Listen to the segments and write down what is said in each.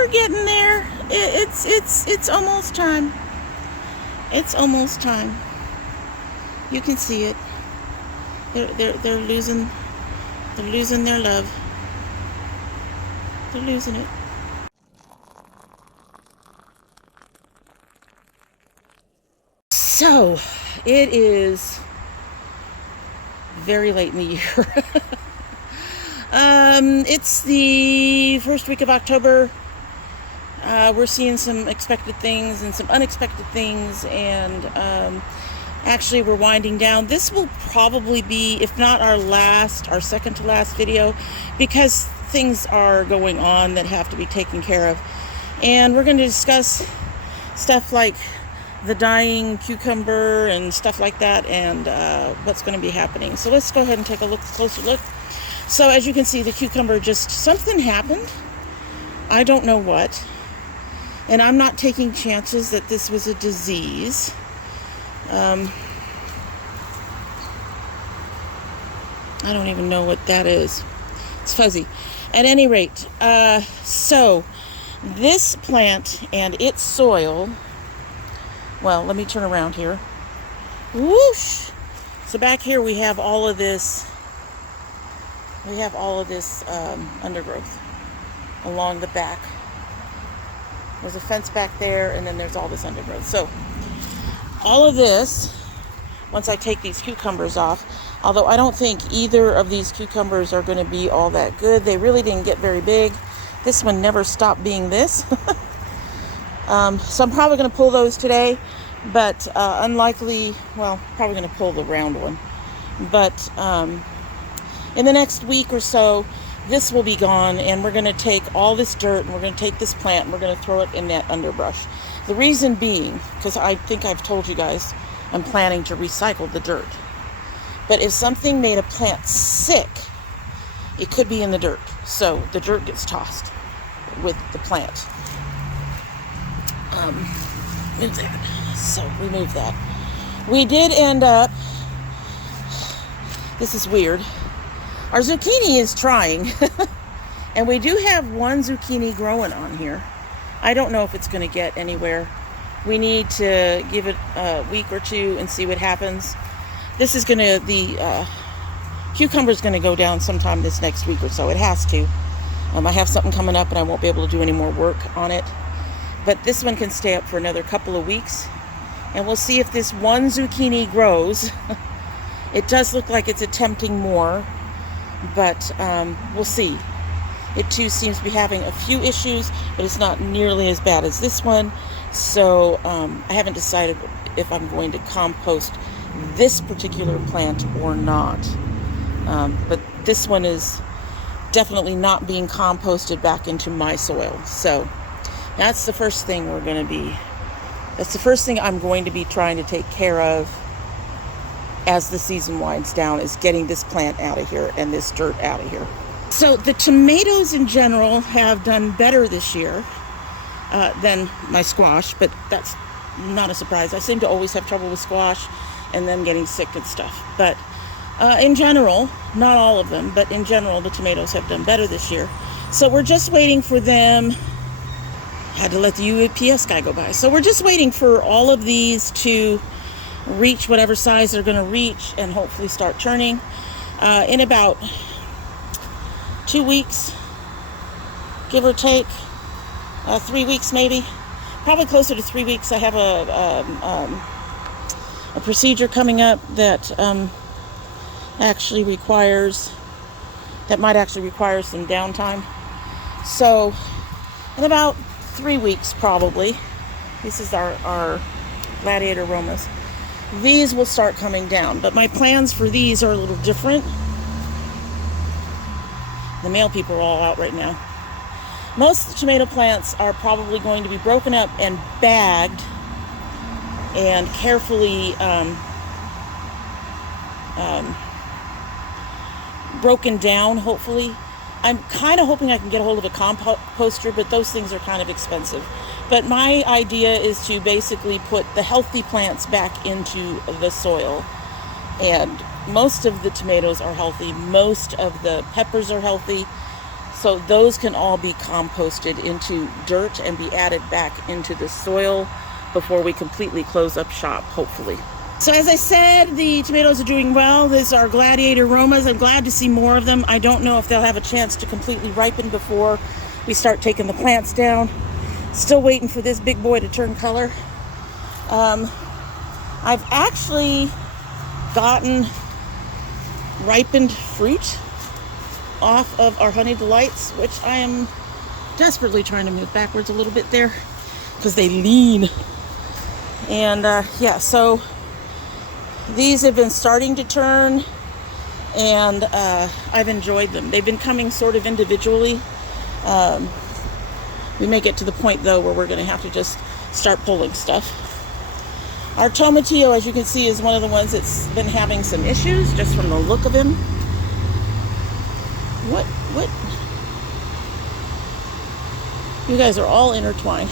we're getting there. It's almost time. It's almost time. You can see it. They're losing their love. They're losing it. So, it is very late in the year. It's the first week of October. We're seeing some expected things and some unexpected things, and actually we're winding down. This will probably be, if not our second to last video, because things are going on that have to be taken care of. And we're going to discuss stuff like the dying cucumber and stuff like that, and what's going to be happening. So let's go ahead and take a closer look. So as you can see, the cucumber, something happened. I don't know what. And I'm not taking chances that this was a disease. I don't even know what that is. It's fuzzy. At any rate, so this plant and its soil, well, let me turn around here. Whoosh! So back here we have all of this, undergrowth along the back. There's a fence back there, and then there's all this undergrowth. So all of this, once I take these cucumbers off, although I don't think either of these cucumbers are going to be all that good. They really didn't get very big. This one never stopped being this. So I'm probably going to pull those today, but unlikely, well, probably going to pull the round one. But in the next week or so, this will be gone, and we're going to take all this dirt, and we're going to take this plant, and we're going to throw it in that underbrush. The reason being, because I think I've told you guys, I'm planning to recycle the dirt. But if something made a plant sick, it could be in the dirt. So the dirt gets tossed with the plant. Move that. So we moved that. We did end up, this is weird, our zucchini is trying. And we do have one zucchini growing on here. I don't know if it's going to get anywhere. We need to give it a week or two and see what happens. This is the cucumber's going to go down sometime this next week or so. It has to. I have something coming up, and I won't be able to do any more work on it. But this one can stay up for another couple of weeks. And we'll see if this one zucchini grows. It does look like it's attempting more, but we'll see. It too seems to be having a few issues, but it's not nearly as bad as this one. So I haven't decided if I'm going to compost this particular plant or not. But this one is definitely not being composted back into my soil. So that's the first thing I'm going to be trying to take care of as the season winds down, is getting this plant out of here and this dirt out of here. So the tomatoes in general have done better this year than my squash, but that's not a surprise. I seem to always have trouble with squash and then getting sick and stuff. But in general, not all of them, but in general, the tomatoes have done better this year. So we're just waiting for them. Had to let the UPS guy go by. So we're just waiting for all of these to reach whatever size they're going to reach and hopefully start turning. In about 2 weeks, give or take, 3 weeks maybe, probably closer to 3 weeks. I have a procedure coming up that might actually require some downtime. So in about 3 weeks probably, this is our gladiator aromas, these will start coming down. But my plans for these are a little different. The male people are all out right now. Most of the tomato plants are probably going to be broken up and bagged and carefully broken down, hopefully. I'm kind of hoping I can get a hold of a composter, but those things are kind of expensive. But my idea is to basically put the healthy plants back into the soil. And most of the tomatoes are healthy. Most of the peppers are healthy. So those can all be composted into dirt and be added back into the soil before we completely close up shop, hopefully. So as I said, the tomatoes are doing well. These are Gladiator Romas. I'm glad to see more of them. I don't know if they'll have a chance to completely ripen before we start taking the plants down. Still waiting for this big boy to turn color. I've actually gotten ripened fruit off of our Honey Delights, which I am desperately trying to move backwards a little bit there because they lean. And yeah, so these have been starting to turn, and I've enjoyed them. They've been coming sort of individually. We may get to the point though where we're going to have to just start pulling stuff. Our tomatillo, as you can see, is one of the ones that's been having some issues just from the look of him. What? You guys are all intertwined.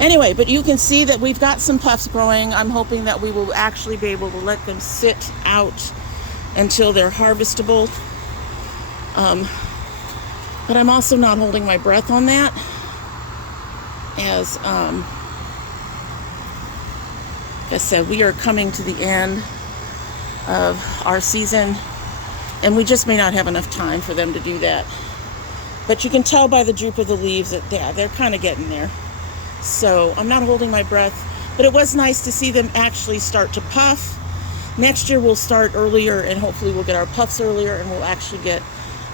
Anyway, but you can see that we've got some puffs growing. I'm hoping that we will actually be able to let them sit out until they're harvestable. But I'm also not holding my breath on that, as like I said, we are coming to the end of our season, and we just may not have enough time for them to do that. But you can tell by the droop of the leaves that, yeah, they're kind of getting there. So I'm not holding my breath, but it was nice to see them actually start to puff. Next year we'll start earlier, and hopefully we'll get our puffs earlier, and we'll actually get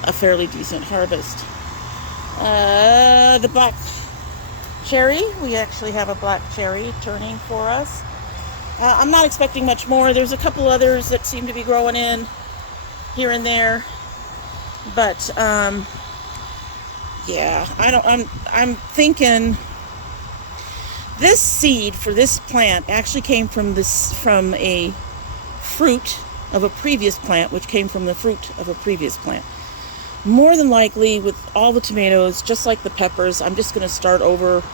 a fairly decent harvest. The black cherry, we actually have a black cherry turning for us. I'm not expecting much more. There's a couple others that seem to be growing in here and there, but yeah, I'm thinking this seed for this plant actually came from a fruit of a previous plant, which came from the fruit of a previous plant. More than likely, with all the tomatoes, just like the peppers, I'm just going to start over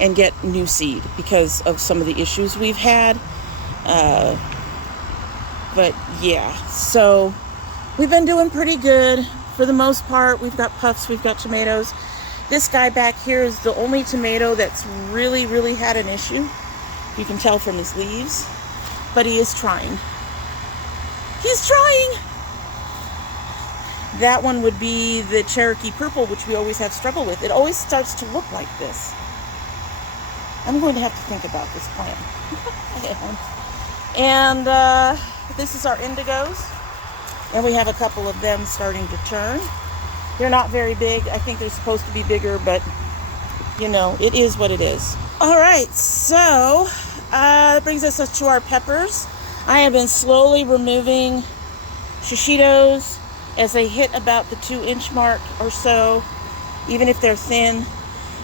and get new seed because of some of the issues we've had. But yeah, so we've been doing pretty good for the most part. We've got puffs, we've got tomatoes. This guy back here is the only tomato that's really had an issue. You can tell from his leaves, but he is trying. He's trying. That one would be the Cherokee Purple, which we always have struggle with. It always starts to look like this. I'm going to have to think about this plant. And this is our indigos, and we have a couple of them starting to turn. They're not very big. I think they're supposed to be bigger, but you know, it is what it is. All right, so that brings us to our peppers. I have been slowly removing shishitos as they hit about the 2-inch mark or so, even if they're thin.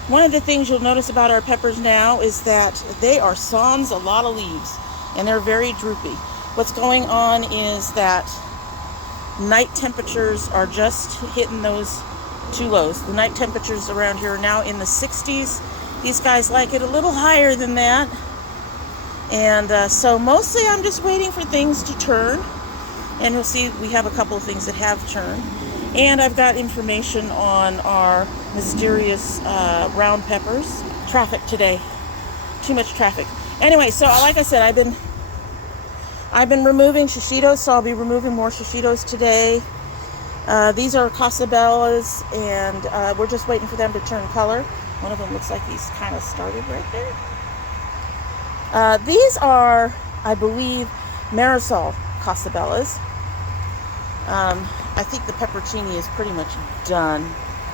One of the things you'll notice about our peppers now is that they are sans a lot of leaves, and they're very droopy. What's going on is that night temperatures are just hitting those too lows. The night temperatures around here are now in the 60s. These guys like it a little higher than that. And so mostly I'm just waiting for things to turn. And you'll see we have a couple of things that have turned. And I've got information on our mysterious round peppers. Traffic today. Too much traffic. Anyway, so like I said, I've been removing shishitos, so I'll be removing more shishitos today. These are Casabellas, and we're just waiting for them to turn color. One of them looks like he's kind of started right there. These are, I believe, Marisol Casabellas. I think the peppercini is pretty much done.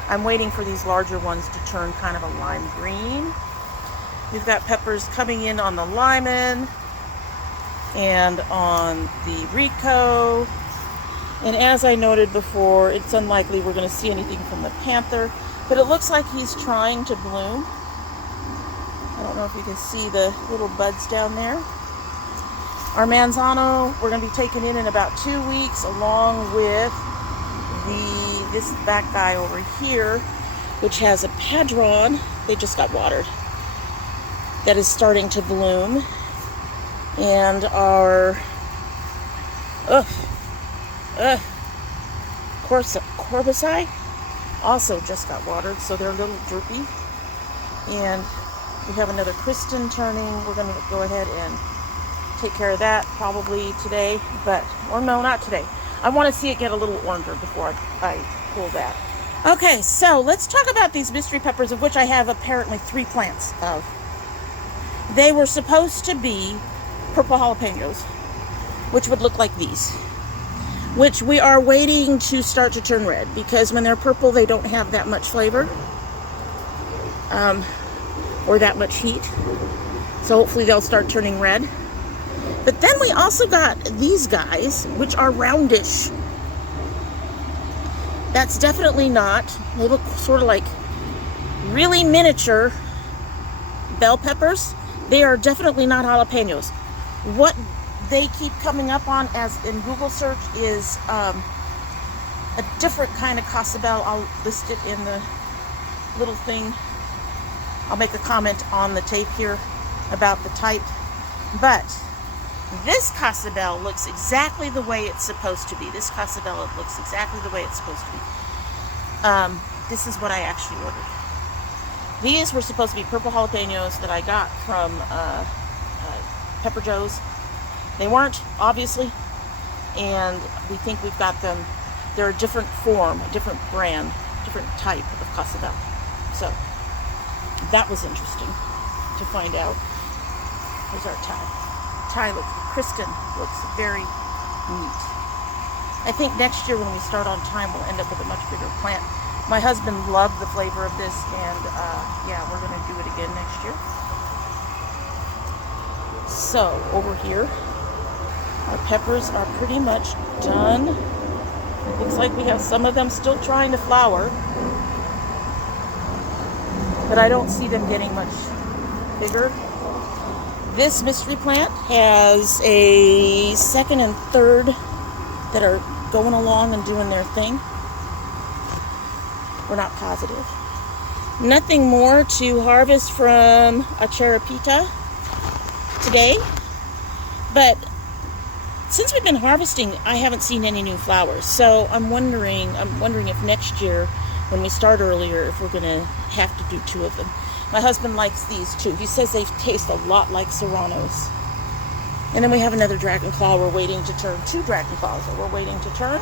I'm waiting for these larger ones to turn kind of a lime green. We've got peppers coming in on the Lyman and on the Rico. And as I noted before, it's unlikely we're going to see anything from the Panther, but it looks like he's trying to bloom. I don't know if you can see the little buds down there. Our Manzano, we're going to be taking in about 2 weeks, along with this back guy over here, which has a Padron. They just got watered. That is starting to bloom. And our Corbicai, also just got watered, so they're a little droopy. And we have another Kristen turning. We're going to go ahead and take care of that probably today, or no, not today. I want to see it get a little oranger before I pull that. Okay, so let's talk about these mystery peppers, of which I have apparently 3 plants of. They were supposed to be purple jalapenos, which would look like these, which we are waiting to start to turn red, because when they're purple, they don't have that much flavor or that much heat. So hopefully they'll start turning red. But then we also got these guys, which are roundish. That's definitely not. They look sort of like really miniature bell peppers. They are definitely not jalapenos. What they keep coming up on as in Google search is a different kind of casabel. I'll list it in the little thing. I'll make a comment on the tape here about the type. But this casabel looks exactly the way it's supposed to be. This casabel looks exactly the way it's supposed to be. This is what I actually ordered. These were supposed to be purple jalapenos that I got from Pepper Joe's. They weren't, obviously, and we think we've got them. They're a different form, a different brand, different type of casabel. So that was interesting to find out. Here's our tie. Kristen looks very neat. I think next year when we start on time, we'll end up with a much bigger plant. My husband loved the flavor of this, and yeah, we're going to do it again next year. So over here, our peppers are pretty much done. It looks like we have some of them still trying to flower, but I don't see them getting much bigger. This mystery plant has a second and third that are going along and doing their thing. We're not positive. Nothing more to harvest from a cheripita today, but since we've been harvesting, I haven't seen any new flowers. So I'm wondering if next year, when we start earlier, if we're gonna have to do 2 of them. My husband likes these too. He says they taste a lot like serranos. And then we have another dragon claw we're waiting to turn. 2 dragon claws that we're waiting to turn.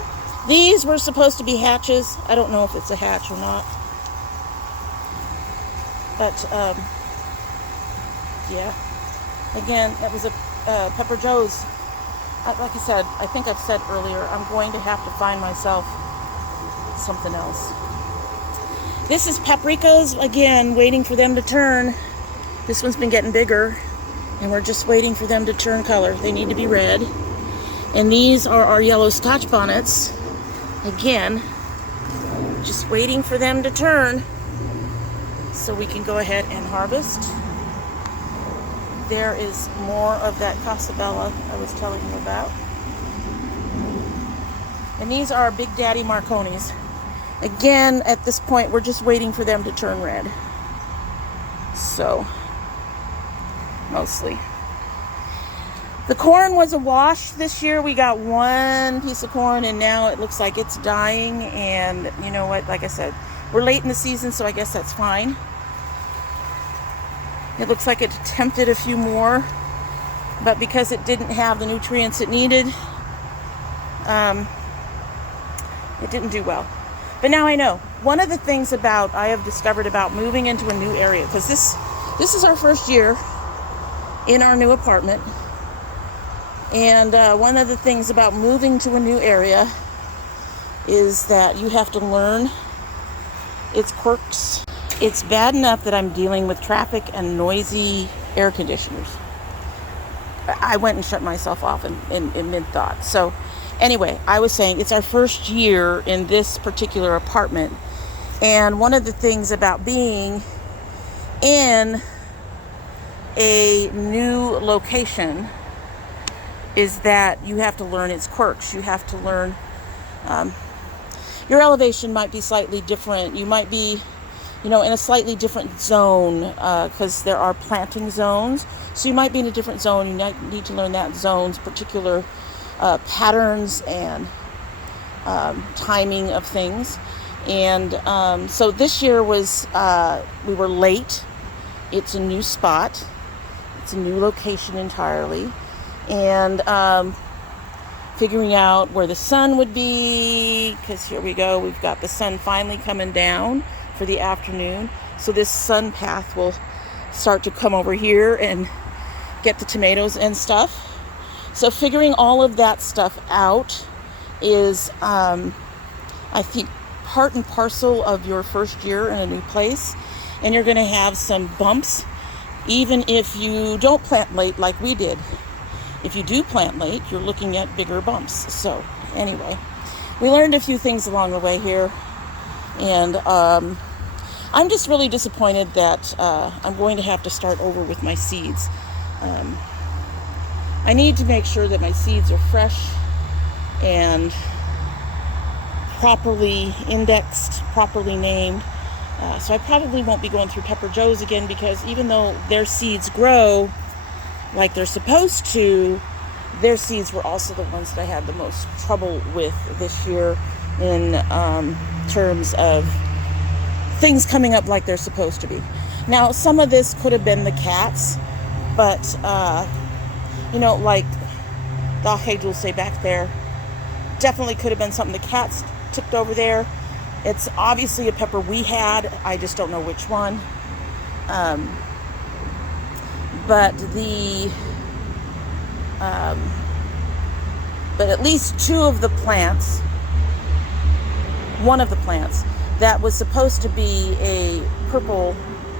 These were supposed to be hatches. I don't know if it's a hatch or not. But yeah. Again, that was a Pepper Joe's. Like I said, I think I've said earlier, I'm going to have to find myself something else. This is paprikas, again, waiting for them to turn. This one's been getting bigger, and we're just waiting for them to turn color. They need to be red. And these are our yellow Scotch bonnets. Again, just waiting for them to turn so we can go ahead and harvest. There is more of that casabella I was telling you about. And these are Big Daddy Marconis. Again, at this point, we're just waiting for them to turn red. So, mostly. The corn was a wash this year. We got 1 piece of corn, and now it looks like it's dying. And you know what? Like I said, we're late in the season, so I guess that's fine. It looks like it attempted a few more, but because it didn't have the nutrients it needed, it didn't do well. But now I know. One of the things I have discovered about moving into a new area, because this is our first year in our new apartment, and one of the things about moving to a new area is that you have to learn its quirks. It's bad enough that I'm dealing with traffic and noisy air conditioners. I went and shut myself off in mid-thought. So anyway, I was saying it's our first year in this particular apartment. And one of the things about being in a new location is that you have to learn its quirks. You have to learn, your elevation might be slightly different. You might be, in a slightly different zone, because there are planting zones. So you might be in a different zone. You might need to learn that zone's particular patterns and timing of things. And so this year was, we were late. It's a new spot. It's a new location entirely. And figuring out where the sun would be, because here we go, we've got the sun finally coming down for the afternoon. So this sun path will start to come over here and get the tomatoes and stuff. So figuring all of that stuff out is, I think, part and parcel of your first year in a new place. And you're going to have some bumps, even if you don't plant late like we did. If you do plant late, you're looking at bigger bumps. So anyway, we learned a few things along the way here. And I'm just really disappointed that I'm going to have to start over with my seeds. I need to make sure that my seeds are fresh and properly indexed, properly named. So I probably won't be going through Pepper Joe's again, because even though their seeds grow like they're supposed to, their seeds were also the ones that I had the most trouble with this year in terms of things coming up like they're supposed to be. Now, some of this could have been the cats, but like the hey dulce back there, definitely could have been something the cats tipped over there. It's obviously a pepper we had. I just don't know which one. But at least one of the plants that was supposed to be a purple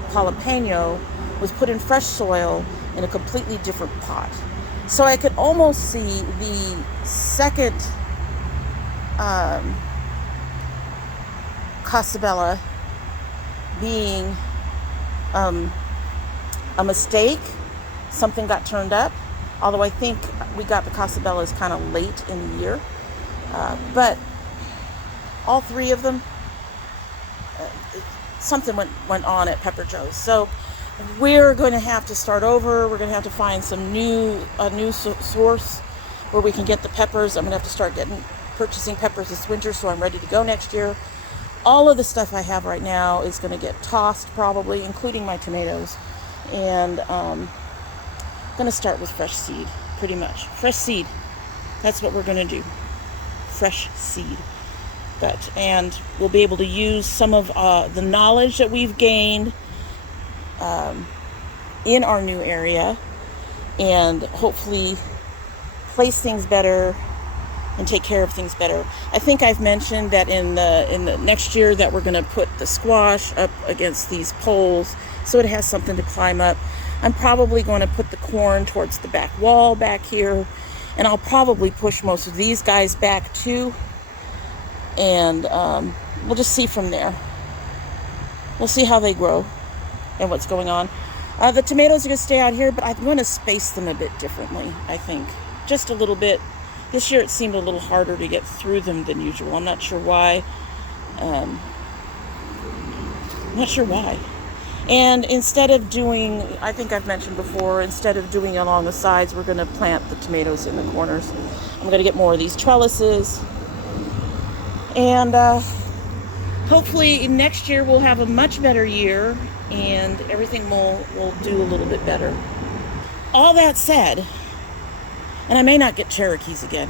jalapeno was put in fresh soil in a completely different pot. So I could almost see the second casabella being a mistake. Something got turned up, although I think we got the casabellas kind of late in the year. But all three of them, something went on at Pepper Joe's. So we're going to have to start over. We're going to have to find a new source where we can get the peppers. I'm going to have to start purchasing peppers this winter, so I'm ready to go next year. All of the stuff I have right now is going to get tossed, probably, including my tomatoes. And I'm going to start with fresh seed, pretty much. Fresh seed. That's what we're going to do. Fresh seed. And we'll be able to use some of the knowledge that we've gained in our new area, and hopefully place things better and take care of things better. I think I've mentioned that in the next year that we're going to put the squash up against these poles so it has something to climb up. I'm probably going to put the corn towards the back wall back here, and I'll probably push most of these guys back too. And we'll just see from there. We'll see how they grow and what's going on. The tomatoes are going to stay out here, but I'm going to space them a bit differently, I think. Just a little bit. This year it seemed a little harder to get through them than usual. I'm not sure why. And instead of doing, I think I've mentioned before, instead of doing along the sides, we're going to plant the tomatoes in the corners. I'm going to get more of these trellises. And hopefully next year we'll have a much better year, and everything will do a little bit better. All that said, and I may not get Cherokees again.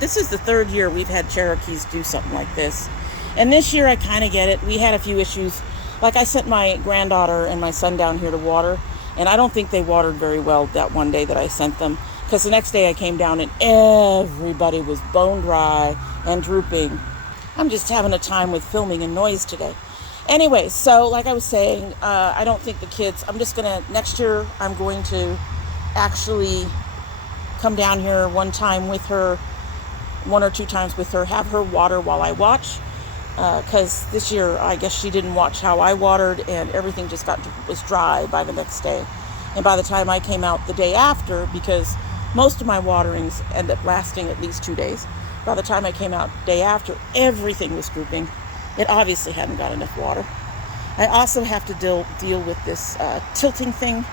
This is the third year we've had Cherokees do something like this. And this year I kind of get it. We had a few issues. Like, I sent my granddaughter and my son down here to water, and I don't think they watered very well that one day that I sent them, because the next day I came down and everybody was bone dry and drooping. I'm just having a time with filming and noise today. Anyway, so like I was saying, I don't think the kids, next year I'm going to actually come down here one or two times with her, have her water while I watch, because this year I guess she didn't watch how I watered, and everything just was dry by the next day. And by the time I came out the day after, because most of my waterings end up lasting at least 2 days, by the time I came out day after, everything was drooping. It obviously hadn't got enough water. I also have to deal with this tilting thing.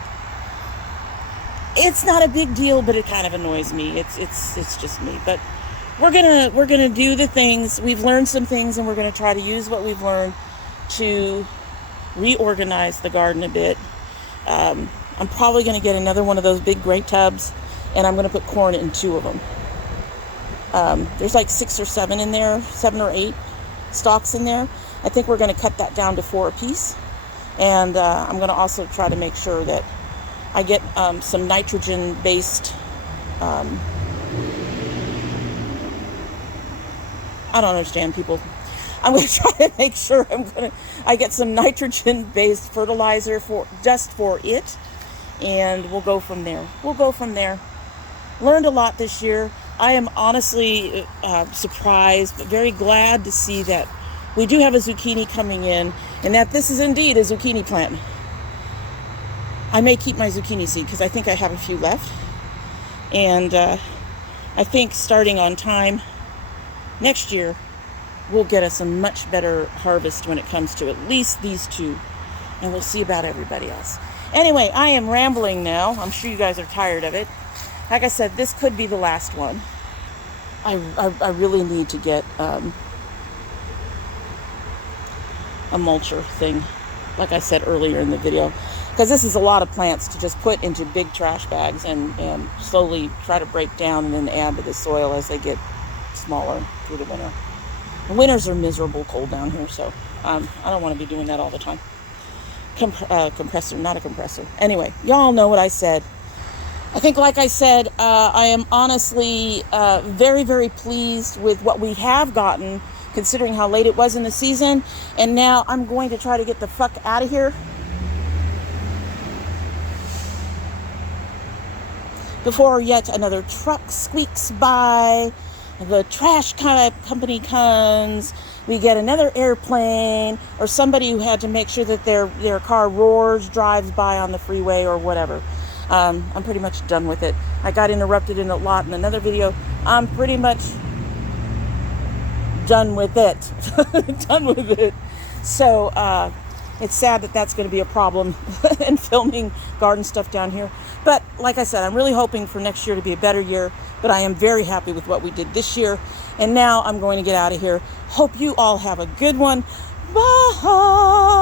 It's not a big deal, but it kind of annoys me. It's just me. But we're gonna do the things. We've learned some things, and we're gonna try to use what we've learned to reorganize the garden a bit. I'm probably gonna get another one of those big great tubs, and I'm gonna put corn in 2 of them. There's like 6 or 7 in there, 7 or 8 stalks in there. I think we're gonna cut that down to 4 apiece, and I'm gonna also try to make sure that I get some nitrogen-based. I don't understand people. I'm going to try to make sure I get some nitrogen-based fertilizer just for it, and we'll go from there. Learned a lot this year. I am honestly surprised, but very glad to see that we do have a zucchini coming in, and that this is indeed a zucchini plant. I may keep my zucchini seed because I think I have a few left, and I think starting on time next year we'll get us a much better harvest when it comes to at least these 2, and we'll see about everybody else. Anyway, I am rambling now. I'm sure you guys are tired of it. Like I said, this could be the last one. I really need to get a mulcher thing, like I said earlier in the video, because this is a lot of plants to just put into big trash bags and slowly try to break down and then add to the soil as they get smaller through the winter. The winters are miserable cold down here, so I don't want to be doing that all the time. Compressor, not a compressor. Anyway, y'all know what I said. I think, like I said, I am honestly very, very pleased with what we have gotten, considering how late it was in the season. And now I'm going to try to get the fuck out of here before yet another truck squeaks by, the trash company comes, we get another airplane, or somebody who had to make sure that their car drives by on the freeway or whatever. I'm pretty much done with it. I got interrupted in a lot in another video. I'm pretty much done with it. Done with it. So it's sad that that's going to be a problem in filming garden stuff down here. But like I said, I'm really hoping for next year to be a better year. But I am very happy with what we did this year. And now I'm going to get out of here. Hope you all have a good one. Bye.